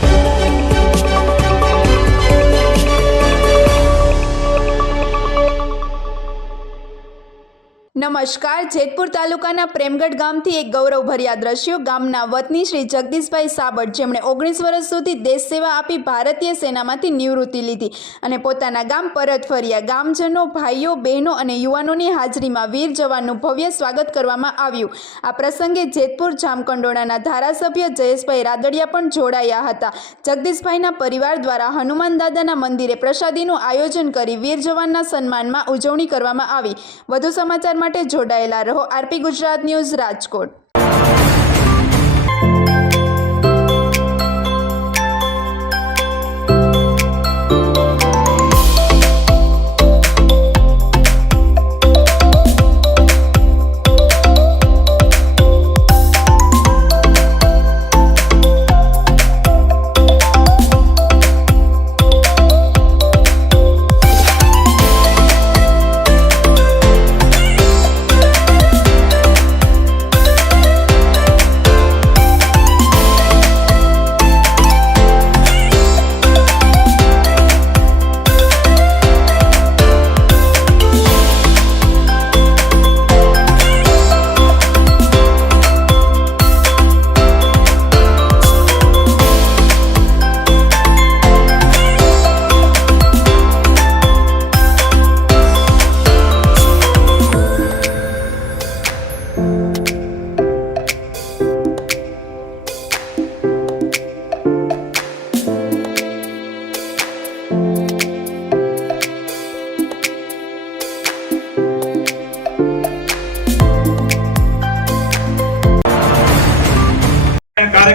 thank you નમસ્કાર, જેતપુર તાલુકાના પ્રેમગઢ ગામથી એક ગૌરવભર્યા દ્રશ્યો ગામના વતની શ્રી જગદીશભાઈ સાબટ જેમણે ઓગણીસ વર્ષ સુધી દેશ સેવા આપી ભારતીય સેનામાંથી નિવૃત્તિ લીધી અને પોતાના ગામ પરત ફર્યા. ગામજનો, ભાઈઓ, બહેનો અને યુવાનોની હાજરીમાં વીર જવાનનું ભવ્ય સ્વાગત કરવામાં આવ્યું. આ પ્રસંગે જેતપુર જામકંડોળાના ધારાસભ્ય જયેશભાઈ રાદડિયા પણ જોડાયા હતા. જગદીશભાઈના પરિવાર દ્વારા હનુમાન દાદાના મંદિરે પ્રસાદીનું આયોજન કરી વીર જવાનના સન્માનમાં ઉજવણી કરવામાં આવી. વધુ સમાચાર માટે જોડાયેલા રહો. R P Gujarat news Rajkot.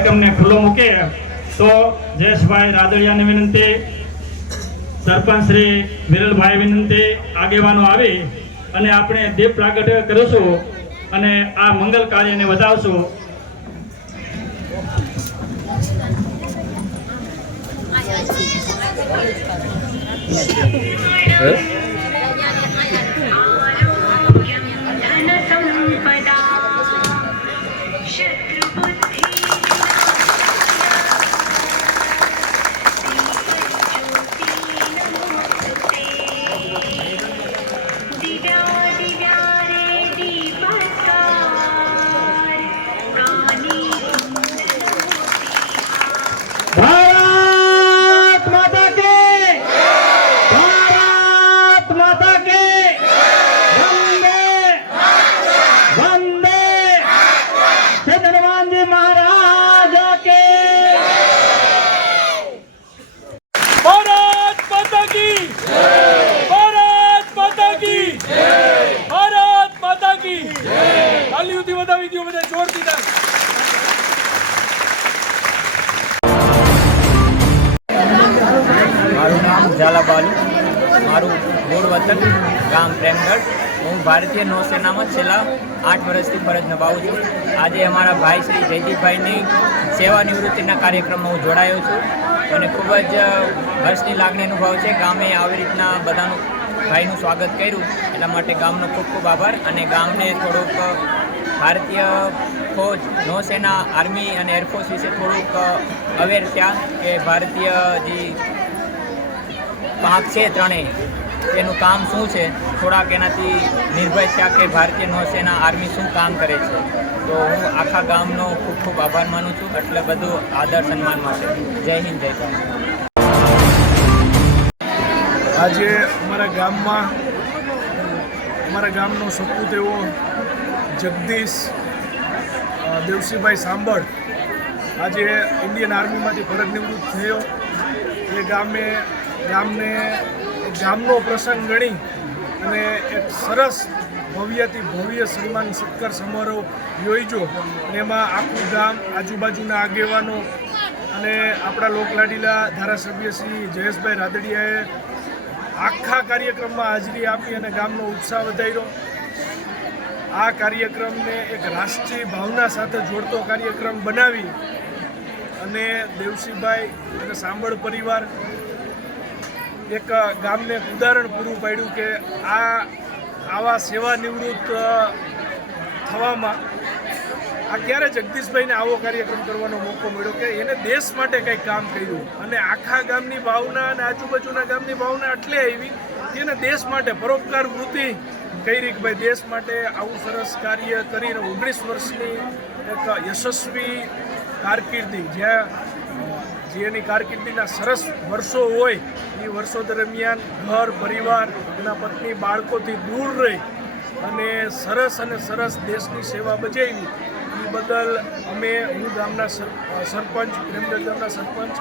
કાર્યક્રમને ખુલ્લો મૂકે તો જયેશભાઈ રાદડિયાને વિનંતી સરપંચ શ્રી વિરલભાઈ વિનંતી આગેવાનો આવી અને આપણે દીપ પ્રાગટ્ય કરીશું અને આ મંગલ કાર્યને વધાવશું. Yeah. ગામ પ્રેમગઢ. હું ભારતીય નૌસેનામાં છેલ્લા આઠ વર્ષથી ફરજ નિભાવું છું. આજે અમારા ભાઈ શ્રી જયદીપભાઈની સેવા નિવૃત્તિના કાર્યક્રમમાં હું જોડાયો છું અને ખૂબ જ હર્ષની લાગણી અનુભવ છે. ગામે આવી રીતના બધાનું ભાઈનું સ્વાગત કર્યું. એટલા માટે ગામનો ખૂબ ખૂબ આભાર અને ગામને થોડુંક ભારતીય ફોજ, નૌસેના, આર્મી અને એરફોર્સ વિશે થોડુંક અવેર થયા કે ભારતીય જે પાંખ છે ત્રણેય એનું કામ શું છે? થોડાક એનાથી નિર્ભય છે કે ભારતીય નૌસેના આર્મી શું કામ કરે છે? તો હું આખા ગામનો ખૂબ ખૂબ આભાર માનું છું. એટલે બધું આદર સન્માન માટે જય હિન્દ, જય ભારત. આજે અમારા ગામમાં, અમારા ગામનો સપૂત એવો જગદીશ દેવસિંહભાઈ સાંભળ આજે ઇન્ડિયન આર્મીમાંથી ફરજ નિવૃત્ત થયો. એ ગામે, ગામને ગામનો પ્રસંગ ગણી અને એક સરસ ભવ્યથી ભવ્ય સન્માન સત્કાર સમારોહ અને એમાં આખું ગામ, આજુબાજુના આગેવાનો અને આપણા લોકલાડીલા ધારાસભ્ય શ્રી જયેશભાઈ રાદડિયાએ આખા કાર્યક્રમમાં હાજરી આપી અને ગામનો ઉત્સાહ વધાર્યો. આ કાર્યક્રમને એક રાષ્ટ્રીય ભાવના સાથે જોડતો કાર્યક્રમ બનાવી અને દેવસીભાઈ અને સાંભળ પરિવાર એક ગામને ઉદાહરણ પૂરું પાડ્યું કે આ આવા સેવા નિવૃત્ત થવામાં આ ક્યારે જગદીશભાઈને આવો કાર્યક્રમ કરવાનો મોકો મળ્યો કે એને દેશ માટે કંઈક કામ કર્યું. અને આખા ગામની ભાવના અને આજુબાજુના ગામની ભાવના એટલે આવી કે એને દેશ માટે પરોપકાર વૃત્તિ કરી કે ભાઈ દેશ માટે આવું સરસ કાર્ય કરીને ઓગણીસ વર્ષની એક યશસ્વી કારકિર્દી જ્યાં જે એની કારકિર્દીના સરસ વર્ષો હોય, એ વર્ષો દરમિયાન ઘર, પરિવાર, એના પત્ની, બાળકોથી દૂર રહી અને સરસ અને સરસ દેશની સેવા બજાવી. એ બદલ અમે હું ગામના સર- સરપંચ, પ્રેમગઢ ગામના સરપંચ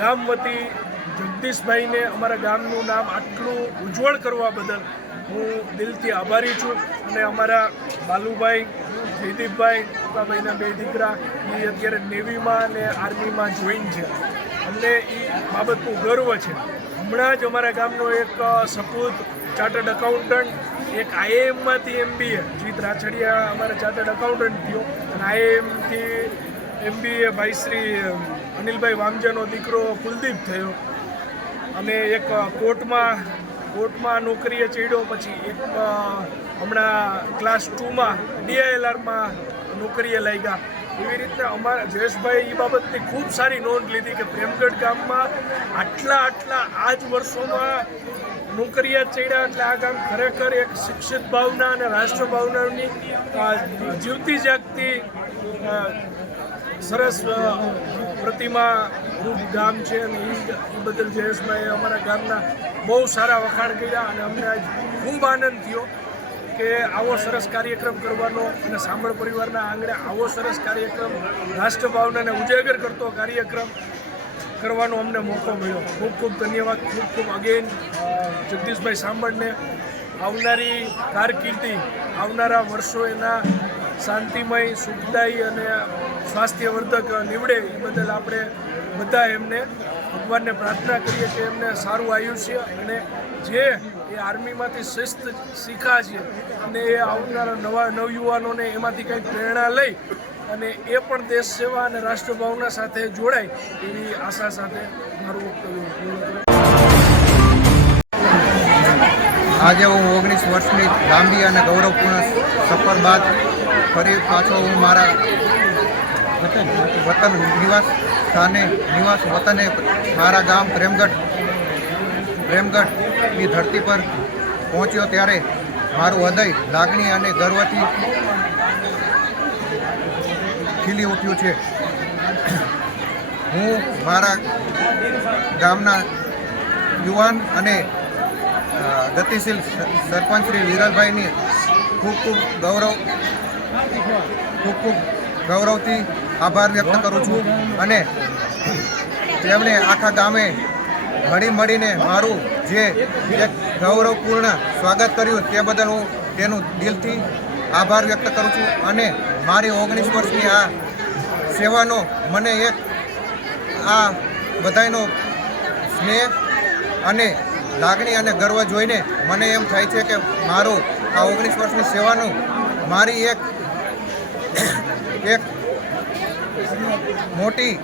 ગામ વતી જગદીશભાઈને અમારા ગામનું નામ આટલું ઉજ્જવળ કરવા બદલ હું દિલથી આભારી છું અને અમારા બાલુભાઈ, જયદીપભાઈ ટુકાભાઈના બે દીકરા એ અત્યારે નેવીમાં અને આર્મીમાં જોઈન છે. અમને એ બાબતનું ગર્વ છે. હમણાં જ અમારા ગામનો એક સપૂત ચાર્ટર્ડ એકાઉન્ટન્ટ, એક આઈએએમમાંથી એમબીએ, જીત રાછડિયા અમારા ચાર્ટર્ડ એકાઉન્ટન્ટ થયો. અને આઈએમથી એમબીએ ભાઈ શ્રી અનિલભાઈ વામજાનો દીકરો કુલદીપ થયો. અને એક કોર્ટમાં કોર્ટમાં નોકરીએ ચડ્યો. પછી એક હમણાં ક્લાસ ટુમાં, ડીઆઈએલઆરમાં નોકરીએ લાગ્યા. એવી રીતે અમારા જયેશભાઈ એ બાબતની ખૂબ સારી નોંધ લીધી કે પ્રેમગઢ ગામમાં આટલા આટલા આ જ વર્ષોમાં નોકરિયાત ચડ્યા એટલે આ ગામ ખરેખર એક શિક્ષિત ભાવના અને રાષ્ટ્ર ભાવનાની જીવતી જાગતી સરસ પ્રતિમા રૂપ ગામ છે અને એ બદલ જયેશભાઈ અમારા ગામના બહુ સારા વખાણ કર્યા અને અમને આજ ખૂબ આનંદ થયો. કે આવો સરસ કાર્યક્રમ કરવાનો અને સાંભળ પરિવારના આંગણે આવો સરસ કાર્યક્રમ, રાષ્ટ્રભાવનાને ઉજાગર કરતો કાર્યક્રમ કરવાનો અમને મોકો મળ્યો. ખૂબ ખૂબ ધન્યવાદ, ખૂબ ખૂબ અગેન જગદીશભાઈ સાંભળને. આવનારી કારકિર્દી, આવનારા વર્ષો એના શાંતિમય, સુખદાયી અને સ્વાસ્થ્યવર્ધક નીવડે. એ બદલ આપણે બધા એમને ભગવાનને પ્રાર્થના કરીએ કે એમને સારું આયુષ્ય અને જે એ આર્મીમાંથી શિસ્ત શીખા છે અને એ આવનારા નવા નવયુવાનોને એમાંથી કંઈક પ્રેરણા લઈ અને એ પણ દેશ સેવા અને રાષ્ટ્રભાવના સાથે જોડાય એવી આશા સાથે મારું વક્તવ્ય આજે હું ઓગણીસ વર્ષની લાંબી અને ગૌરવપૂર્ણ સફર બાદ ફરી પાછો હું મારા વતન, નિવાસ સ્થાને, નિવાસ વતને મારા ગામ પ્રેમગઢ પ્રેમગઢની ધરતી પર પહોંચ્યો ત્યારે મારું હૃદય લાગણી અને ગર્વથી ખીલી ઉઠ્યું છે. હું મારા ગામના યુવાન અને ગતિશીલ સરપંચ શ્રી વિરલભાઈની ખૂબ ખૂબ ગૌરવ, ખૂબ ખૂબ ગૌરવથી આભાર વ્યક્ત કરું છું અને તેમણે આખા ગામે હળી મળીને મારું જે એક ગૌરવપૂર્ણ સ્વાગત કર્યું તે બદલ હું તેનું દિલથી આભાર વ્યક્ત કરું છું અને મારી ઓગણીસ વર્ષની આ સેવાનો મને એક આ બધાયનો સ્નેહ અને લાગણી અને ગર્વ જોઈને મને એમ થાય છે કે મારો આ ઓગણીસ વર્ષની સેવાનું મારી એક એક મોટી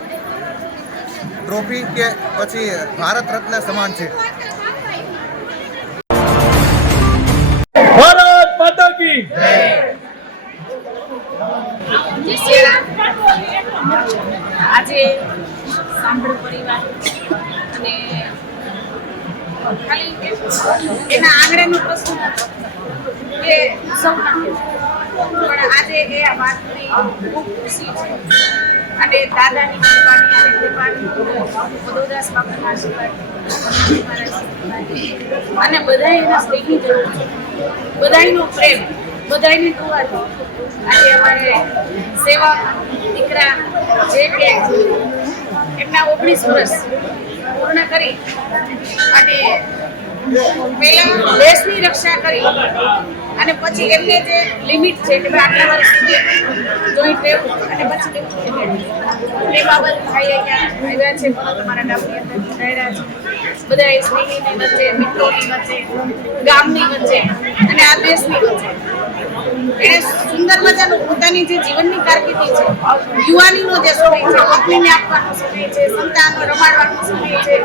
ટ્રોફી કે પછી ભારત રત્ન સમાન છે? ભારત માતા કી આજે સાંભળ પરિવાર અને ખાલી એના આંગણેનો પ્રશ્ન કે સૌના પણ આજે એ વાત ખૂબ ખુશી છે. અને દાદાની કૃપાની અને કૃપાની વડોદરાસ બાપુના અને બધા એના સ્નેહની જરૂર છે. બધાનો પ્રેમ, બધાયની દુઆથી આજે અમારે સેવા દીકરા જે કે એમના ઓગણીસ વર્ષ પૂર્ણ કરી અને પહેલા દેશની રક્ષા કરી. અને પછી એમને જે લિમિટ છે કે આટલા વર્ષ સુધી જોઈન્ટ રહેવું અને પછી એ બાબત ભાઈ અહીંયા આવ્યા છે મારા ગામની અંદર જોડાયેલા છે. બધા સ્નેહીની વચ્ચે, મિત્રોની વચ્ચે, ગામની વચ્ચે અને આ દેશની વચ્ચે સુંદર મજાનું પોતાની જે જીવનની કારકિર્દી છે, યુવાનીનો જે સમય છે, પત્નીને આપવાનો સમય છે સંતાનો રમાડવાનો સમય છે,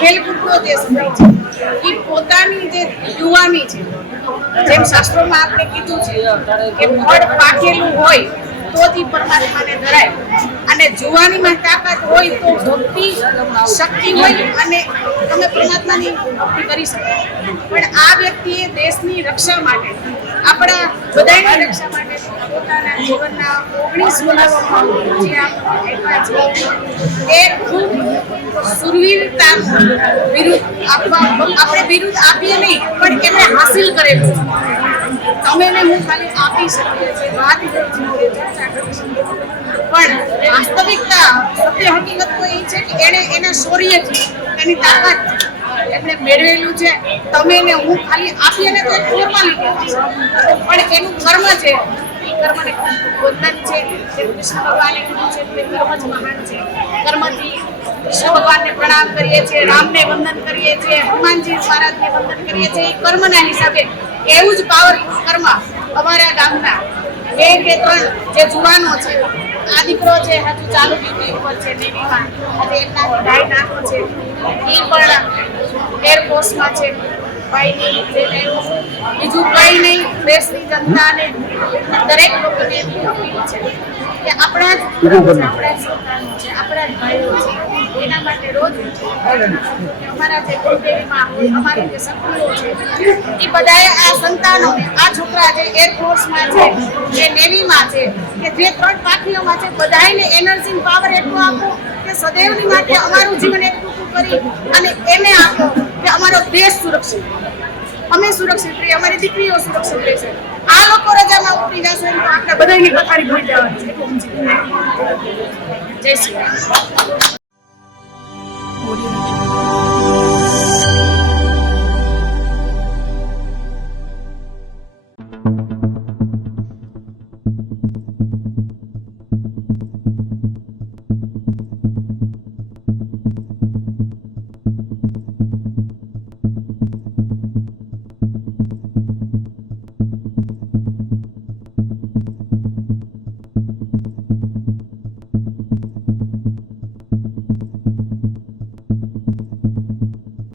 ખેલકૂદનો જે સમય છે એ પોતાની જે યુવાની છે, જેમ શાસ્ત્રોમાં આપણે કીધું છે, કે ફળ પાકેલું હોય તો જ પરમાત્માને ધરાય. અને જુવાનીમાં તાકાત હોય તો ભક્તિ શક્તિ હોય અને તમે પરમાત્માની ભક્તિ કરી શકો. પણ આ વ્યક્તિએ દેશની રક્ષા માટે, આપણા બધાની રક્ષા માટે પોતાના જીવનના ઓગણીસ વર્ષ જે આપ્યા એ ખૂબ સુરવીરતા વિરુદ્ધ આપવા આપણે વિરુદ્ધ આપીએ નહીં, પણ એને હાસિલ કરેલું તમે ને હું ખાલી આપી શકીએ છીએ. પણ વાસ્તવિકતા સત્ય હકીકત તો એ છે કે એણે એના શૌર્યથી એની તાકાત એમણે મેળવેલું છે. તમે ને હું ખાલી આપીએ ને તો ફોર્માલિટી પણ એનું કર્મ છે કર્મને વંદન છે જે કૃષ્ણ ભગવાને કીધું છે કર્મ જ મહાન છે. કર્મથી કૃષ્ણ ભગવાનને પ્રણામ કરીએ છીએ રામને વંદન કરીએ છીએ હનુમાનજી મહારાજને વંદન કરીએ છીએ. એ કર્મના હિસાબે એવું જ પાવરફુલ કર્મ અમારા ગામના બે કે ત્રણ જે જુવાનો છે આ દીકરો છે હજુ ચાલુ ડ્યુટી ઉપર છે નેવીમાં એમના ભાઈ નાનો છે. એ પણ એરફોર્સમાં છે. ભાઈની જે બીજું કંઈ નહીં દેશની જનતાને દરેક લોકોને અપીલ છે. કે આપણા જ આપણા જ ભાઈઓ છે. એના માટે રોજ અમારા જે કુલદેવીમાં અમારી જે શક્તિઓ છે એ બધાએ આ સંતાનો આ છોકરા જે એરફોર્સમાં છે જે નેવીમાં છે કે જે ત્રણ પાર્ટીઓમાં છે બધાને એનર્જી પાવર એટલો આપો કે સદૈવની માટે અમારું જીવન એક ટૂંકું કરી અને એને આપો કે અમારો દેશ સુરક્ષિત અમે સુરક્ષિત રહીએ અમારી દીકરીઓ સુરક્ષિત રહેશે આ લોકો રજામાં ઉતરી જશે તો આપણે બધાની પથારી ભરી જવાની છે. એટલું. જય શ્રી રામ